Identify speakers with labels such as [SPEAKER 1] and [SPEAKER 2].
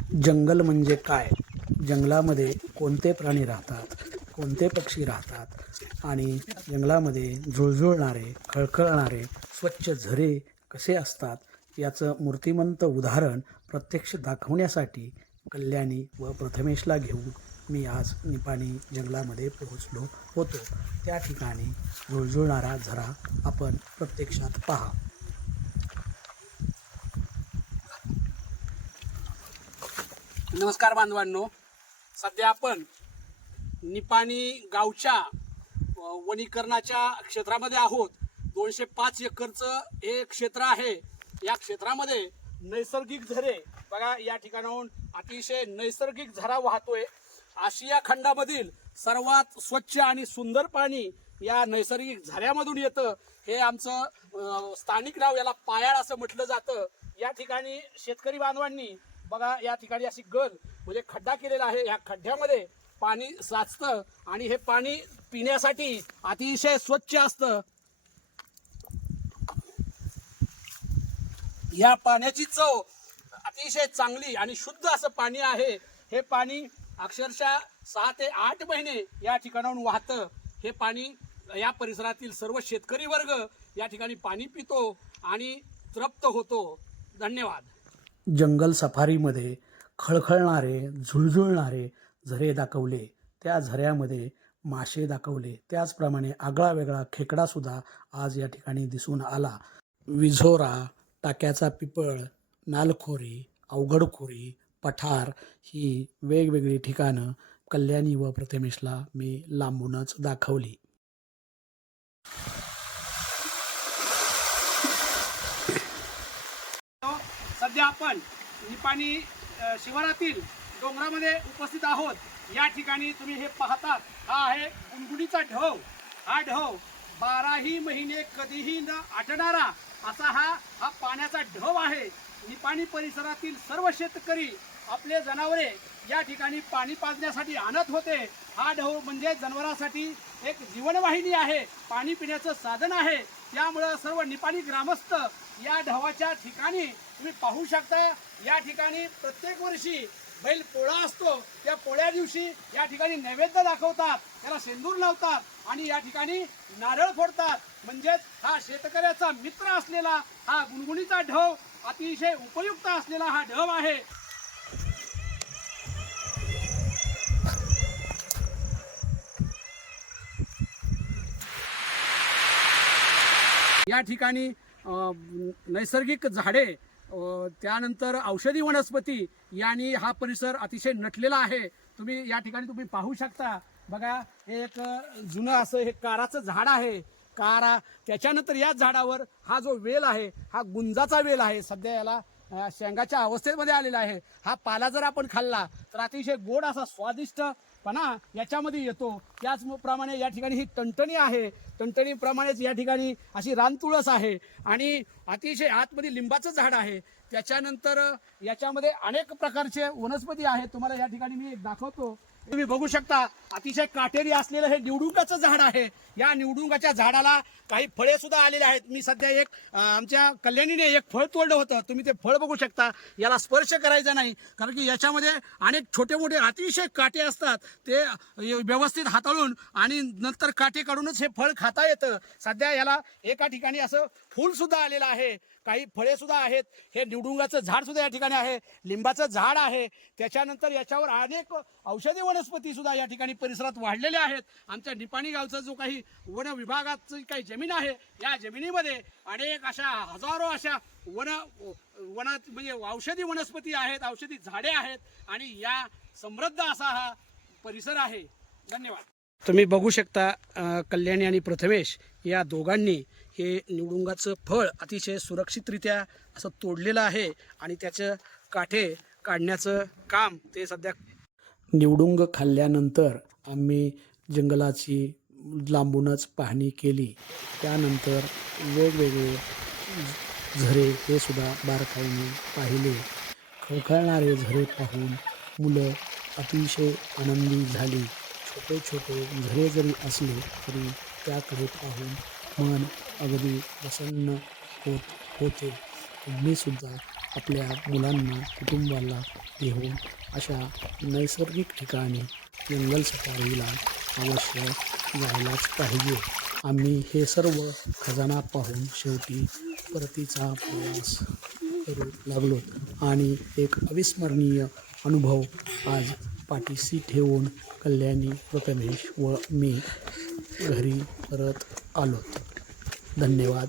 [SPEAKER 1] जंगल म्हणजे काय? जंगलामध्ये कोणते प्राणी राहतात? कोणते पक्षी राहतात? आणि जंगलामध्ये झुळझुळणारे खळखळणारे स्वच्छ झरे कसे असतात? याचं मूर्तिमंत उदाहरण प्रत्यक्ष दाखवण्यासाठी कल्याणी व प्रथमेशला घेऊन मी आज निपाणी जंगलामध्ये पोहोचलो होतो. त्या ठिकाणी झुळझुळणारा झरा आपण प्रत्यक्षात पहा.
[SPEAKER 2] नमस्कार बांधवांनो. सध्या आपण निपाणी गावच्या वनीकरणाच्या क्षेत्रामध्ये आहोत. दोनशे पाच एकरचं हे क्षेत्र आहे. या क्षेत्रामध्ये नैसर्गिक झरे बघा या ठिकाणाहून अतिशय नैसर्गिक झरा वाहतोय. आशिया खंडामधील सर्वात स्वच्छ आणि सुंदर पाणी या नैसर्गिक झऱ्यामधून येतं. हे आमचं स्थानिक नाव याला पायाळ असं म्हटलं जातं. या ठिकाणी शेतकरी बांधवांनी बघा या ठिकाणी अशी गल म्हणजे खड्डा केलेला आहे. या खड्ड्यामध्ये पाणी साचतं आणि हे पाणी पिण्यासाठी अतिशय स्वच्छ असतं. या पाण्याची चव अतिशय चांगली आणि शुद्ध असं पाणी आहे. हे पाणी अक्षरशः सहा ते आठ महिने या ठिकाणाहून वाहतं. हे पाणी या परिसरातील सर्व शेतकरी वर्ग या ठिकाणी पाणी पितो आणि तृप्त होतो. धन्यवाद.
[SPEAKER 1] जंगल सफारीमध्ये खळखळणारे झुळझुळणारे झरे दाखवले. त्या झऱ्यामध्ये मासे दाखवले. त्याचप्रमाणे आगळा वेगळा खेकडासुद्धा आज या ठिकाणी दिसून आला. विझोरा टाक्याचा पिपळ नालखोरी अवघडखोरी पठार ही वेगवेगळी ठिकाणं कल्याणी व प्रथमेशला मी लांबूनच दाखवली.
[SPEAKER 2] सध्या आपण निपाणी शिवारातील डोंगरामध्ये उपस्थित आहोत. या ठिकाणी तुम्ही हे पाहतात हा आहे गुणगुणीचा ढव. हा ढव बाराही महिने कधीही न आटणारा असा हा हा पाण्याचा ढव आहे. निपाणी परिसरातील सर्व शेतकरी आपले जनावरे या ठिकाणी पाणी पाजण्यासाठी आणत होते. हा ढव म्हणजे जनावरांसाठी एक जीवनवाहिनी आहे. पाणी पिण्याचं साधन आहे. त्यामुळं सर्व निपाणी ग्रामस्थ या ढवाच्या ठिकाणी तुम्ही पाहू शकता या ठिकाणी प्रत्येक वर्षी बैल पोळा असतो. त्या पोळ्या दिवशी या ठिकाणी नैवेद्य दाखवतात त्याला सेंदूर लावतात आणि या ठिकाणी नारळ फोडतात. म्हणजेच हा शेतकऱ्याचा मित्र असलेला हा गुणगुणीचा ढव अतिशय उपयुक्त असलेला हा ढव आहे. या ठिकाणी नैसर्गिक झाडे त्यानंतर औषधी वनस्पती यांनी हा परिसर अतिशय नटलेला आहे. तुम्ही या ठिकाणी तुम्ही पाहू शकता. बघा हे एक जुनं असं हे काराचं झाड आहे. कारा त्याच्यानंतर याच झाडावर हा जो वेल आहे हा गुंजाचा वेल आहे. सध्या याला शेंगाच्या अवस्थेमध्ये आलेला आहे. हा पाला जर आपण खाल्ला तर अतिशय गोड असा स्वादिष्टपणा याच्यामध्ये येतो. त्याचप्रमाणे या ठिकाणी ही टणटणी आहे. टणटणीप्रमाणेच या ठिकाणी अशी रानतुळस आहे. आणि अतिशय आतमध्ये लिंबाचं झाड आहे. त्याच्यानंतर याच्यामध्ये अनेक प्रकारचे वनस्पती आहेत. तुम्हाला या ठिकाणी मी एक दाखवतो. तुम्ही बघू शकता अतिशय काटेरी असलेलं हे निवडुंगाचं झाड आहे. या निवडुंगाच्या झाडाला काही फळे सुद्धा आलेले आहेत. मी सध्या एक आमच्या कल्याणीने एक फळ तोडलं होतं. तुम्ही ते फळ बघू शकता. याला स्पर्श करायचा नाही. कारण की याच्यामध्ये अनेक छोटे मोठे अतिशय काटे असतात. ते व्यवस्थित हाताळून आणि नंतर काटे काढूनच हे फळ खाता येतं. सध्या याला एका ठिकाणी असं फूल सुद्धा आलेलं आहे. काही फळे सुद्धा आहेत. हे निवडुंगाचं झाड सुद्धा या ठिकाणी आहे. लिंबाचं झाड आहे. त्याच्यानंतर याच्यावर अनेक औषधी वनस्पती सुद्धा या ठिकाणी परिसरात वाढलेल्या आहेत. आमच्या निपाणी गावचा जो काही वन विभागाची काही जमीन आहे या जमिनीमध्ये अनेक अशा हजारो अशा वन वनात म्हणजे औषधी वनस्पती आहेत औषधी झाडे आहेत आणि या समृद्ध असा हा परिसर आहे. धन्यवाद. तुम्ही बघू शकता कल्याणी आणि प्रथमेश या दोघांनी हे निवडुंगाचं फळ अतिशय सुरक्षितरित्या असं तोडलेलं आहे आणि त्याचं काठे काढण्याचं काम ते सध्या
[SPEAKER 1] निवडुंग खाल्ल्यानंतर आम्ही जंगलाची लांबूनच पाहणी केली. त्यानंतर वेगवेगळे झरे हे सुद्धा बारकाईने पाहिले. खळखळणारे झरे पाहून मुलं अतिशय आनंदी झाली. छोटे छोटे झरे जरी असले तरी त्याकडे पाहून मन अगदी प्रसन्न होत होते. तुम्हीसुद्धा आपल्या मुलांना कुटुंबाला घेऊन अशा नैसर्गिक ठिकाणी जंगल सफारीला अवश्य जायलाच पाहिजे. आम्ही हे सर्व खजाना पाहून शेवटी परतीचा प्रवास करू लागलो आणि एक अविस्मरणीय अनुभव आज पाठीशी ठेवून कल्याणी प्रथमेश व मी घरी परत आलो. धन्यवाद.